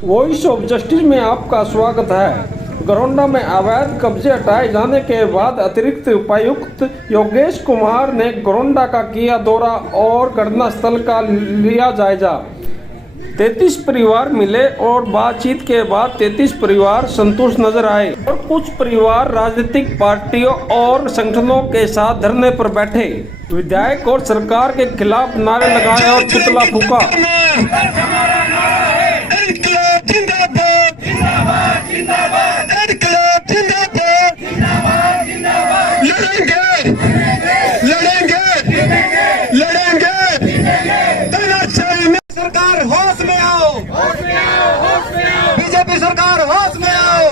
Voice of justice में आपका स्वागत है। गरोंडा में अवैध कब्जे हटाए जाने के बाद अतिरिक्त उपायुक्त योगेश कुमार ने गरोंडा का किया दौरा और घटनास्थल का लिया जायजा। 33 परिवार मिले और बातचीत के बाद 33 परिवार संतुष्ट नजर आए और कुछ परिवार राजनीतिक पार्टियों और संगठनों के साथ धरने पर बैठे। विधायक और सरकार के खिलाफ नारे लगाए और पुतला फूका। सरकार होश में आओ, बीजेपी सरकार होश में आओ।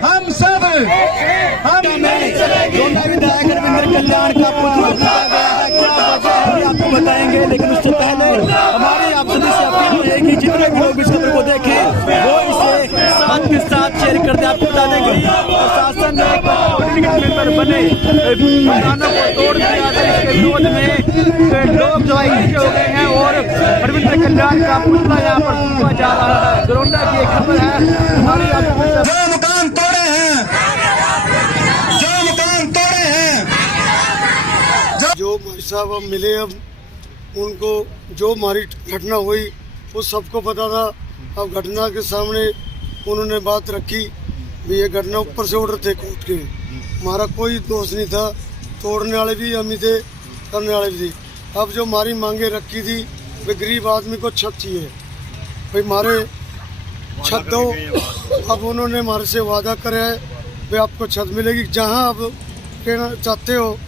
हम सब विधायक रविंद्र कल्याण का आपको बताएंगे, लेकिन उससे पहले हमारी आप सभी से अपील है कि जितने भी लोग इस खबर को देखें वो इसे साथ के साथ शेयर कर दे। आपको बता देंगे प्रशासन ने पर बने मकानों को तोड़ दिया था, इसके विरोध में लोग जो है हो गए हैं और रविंद्र कल्याण का पुतला यहाँ पर फूंका जा रहा है। गरोंडा की एक खबर है हमारी। जो मकान तोड़े हैं, जो भाई साहब अब मिले, अब उनको जो हमारी घटना हुई वो सबको पता था। अब घटना के सामने उन्होंने बात रखी भी ये घटना ऊपर से ऑर्डर थे कोर्ट के, हमारा कोई दोष नहीं था। तोड़ने वाले भी हम ही थे, करने वाले भी थे। अब जो हमारी मांगे रखी थी वे गरीब आदमी को छत चाहिए, भाई हमारे छत दो। अब उन्होंने हमारे से वादा करा है भाई आपको छत मिलेगी, जहाँ आप कहना चाहते हो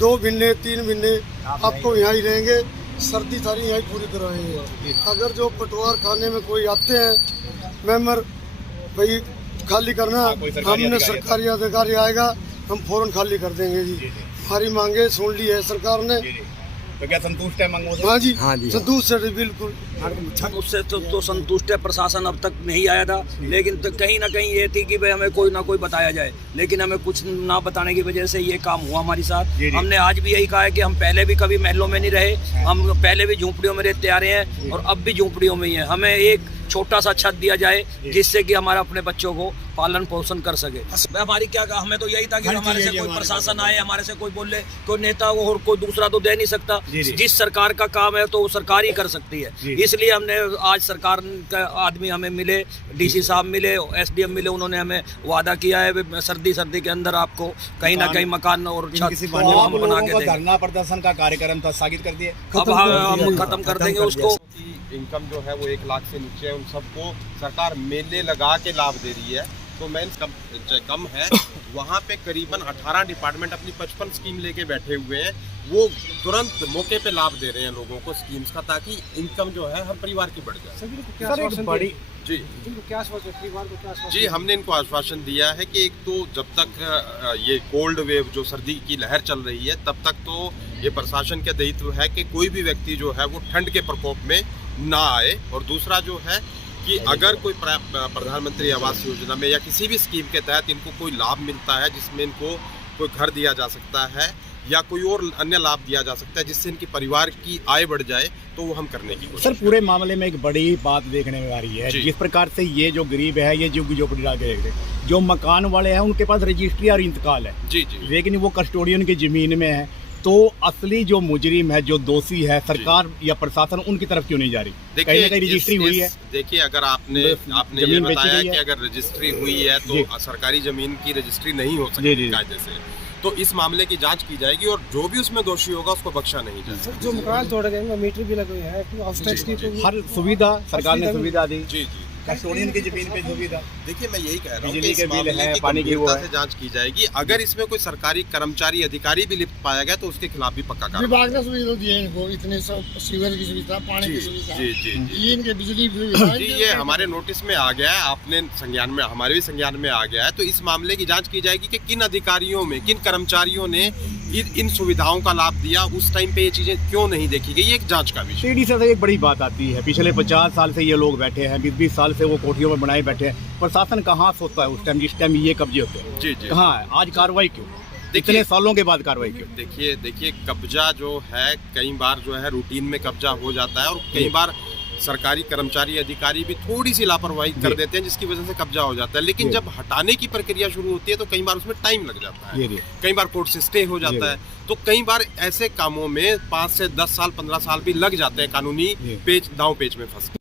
2 महीने 3 महीने आपको यहाँ ही रहेंगे, सर्दी सारी यहाँ पूरी कराएंगे। अगर जो पटवार खाने में कोई आते हैं मेंबर, भाई खाली करना, हमने सरकारी अधिकारी आएगा हम फौरन खाली कर देंगे जी। हमारी मांगे सुन ली है सरकार ने। तो क्या संतुष्ट है मांगों से? हाँ जी संतुष्ट है बिल्कुल। उससे तो संतुष्ट है। प्रशासन अब तक नहीं आया था, लेकिन तो कहीं ना कहीं ये थी कि भाई हमें कोई ना कोई बताया जाए, लेकिन हमें कुछ ना बताने की वजह से ये काम हुआ हमारे साथ। हमने आज भी यही कहा है कि हम पहले भी कभी महलों में नहीं रहे, हम पहले भी झोंपड़ियों में रहते आ रहे हैं और अब भी झोंपड़ियों में ही हैं। हमें एक छोटा सा छत दिया जाए जिससे कि हमारा अपने बच्चों को पालन पोषण कर सके। हमारी क्या कहा, हमें तो यही था कि हमारे से कोई प्रशासन आए, हमारे से कोई बोले, कोई नेता और कोई दूसरा तो दे नहीं सकता। जिस सरकार का काम है तो वो सरकार ही कर सकती है। इसलिए हमने आज सरकार का आदमी हमें मिले, डीसी साहब मिले, SDM मिले, उन्होंने हमें वादा किया है सर्दी के अंदर आपको कहीं ना कहीं मकान और छत हम बना के देंगे। धरना प्रदर्शन का कार्यक्रम था, स्थगित कर दिए, अब हम खत्म कर देंगे उसको। इनकम जो है वो 1 लाख से नीचे है, उन सबको सरकार मेले लगा के लाभ दे रही है। तो मेंस कम है, वहाँ पे करीबन 18 डिपार्टमेंट अपनी 55 स्कीम लेके बैठे हुए हैं। वो तुरंत मौके पे लाभ दे रहे हैं लोगों को स्कीम्स का, ताकि इनकम जो है हर परिवार की बढ़ जाए। जी हमने इनको आश्वासन दिया है कि एक तो जब तक ये कोल्ड वेव जो सर्दी की लहर चल रही है तब तक तो ये प्रशासन का दायित्व है कि कोई भी व्यक्ति जो है वो ठंड के प्रकोप में ना आए। और दूसरा जो है कि अगर कोई प्रधानमंत्री आवास योजना में या किसी भी स्कीम के तहत इनको कोई लाभ मिलता है जिसमें इनको कोई घर दिया जा सकता है या कोई और अन्य लाभ दिया जा सकता है जिससे इनकी परिवार की आय बढ़ जाए, तो वो हम करने की कोशिश। सर पूरे मामले में एक बड़ी बात देखने में आ रही है, जिस प्रकार से ये जो गरीब है ये झुग्गी झोपड़ी डाल के, जो मकान वाले हैं उनके पास रजिस्ट्री और इंतकाल है जी, लेकिन वो कस्टोडियन की जमीन में है। तो असली जो मुजरिम है, जो दोषी है, सरकार या प्रशासन उनकी तरफ क्यों नहीं जा रही? कहीं ना कहीं रजिस्ट्री हुई है। देखिए अगर आपने ये बताया कि अगर रजिस्ट्री हुई है तो सरकारी जमीन की रजिस्ट्री नहीं हो सकती कायदे से, तो इस मामले की जांच की जाएगी और जो भी उसमें दोषी होगा उसको बख्शा नहीं जाएगा। जो मकान तोड़ गए मीटर भी लगे हुए हैं, हर सुविधा सरकार ने सुविधा दी। जी कस्टोडियन की जमीन पे सुविधा। देखिए मैं यही कह रहा हूँ बिजली के बिल है, पानी की वो है, से जांच की जाएगी। अगर इसमें कोई सरकारी कर्मचारी अधिकारी भी लिप्त पाया गया तो उसके खिलाफ भी पक्का कार्रवाई। विभाग ने सुविधा दी है इनको, इतने सब सीवर की सुविधा, पानी की सुविधा, जी ये इनके बिजली जी ये हमारे नोटिस में आ गया है, आपने संज्ञान में, हमारे भी संज्ञान में आ गया है। तो इस मामले की जांच की जाएगी कि किन अधिकारियों में, किन कर्मचारियों ने इन सुविधाओं का लाभ दिया, उस टाइम पे ये चीजें क्यों नहीं देखी गई, ये एक जांच का विषय। सीडी से एक बड़ी बात आती है, पिछले 50 साल से ये लोग बैठे हैं, 20-20 साल से वो कोठियों में बनाए बैठे हैं। प्रशासन कहाँ सोचता है उस टाइम जिस टाइम ये कब्जे होते हैं? जी कहाँ है आज कार्रवाई क्यों? इतने सालों के बाद कार्रवाई क्यों? देखिए कब्जा जो है कई बार जो है रूटीन में कब्जा हो जाता है और कई बार सरकारी कर्मचारी अधिकारी भी थोड़ी सी लापरवाही कर देते हैं, जिसकी वजह से कब्जा हो जाता है। लेकिन जब हटाने की प्रक्रिया शुरू होती है तो कई बार उसमें टाइम लग जाता है, कई बार कोर्ट से स्टे हो जाता है। तो कई बार ऐसे कामों में 5 से 10 साल 15 साल भी लग जाते हैं कानूनी दांव पेच में फंस के।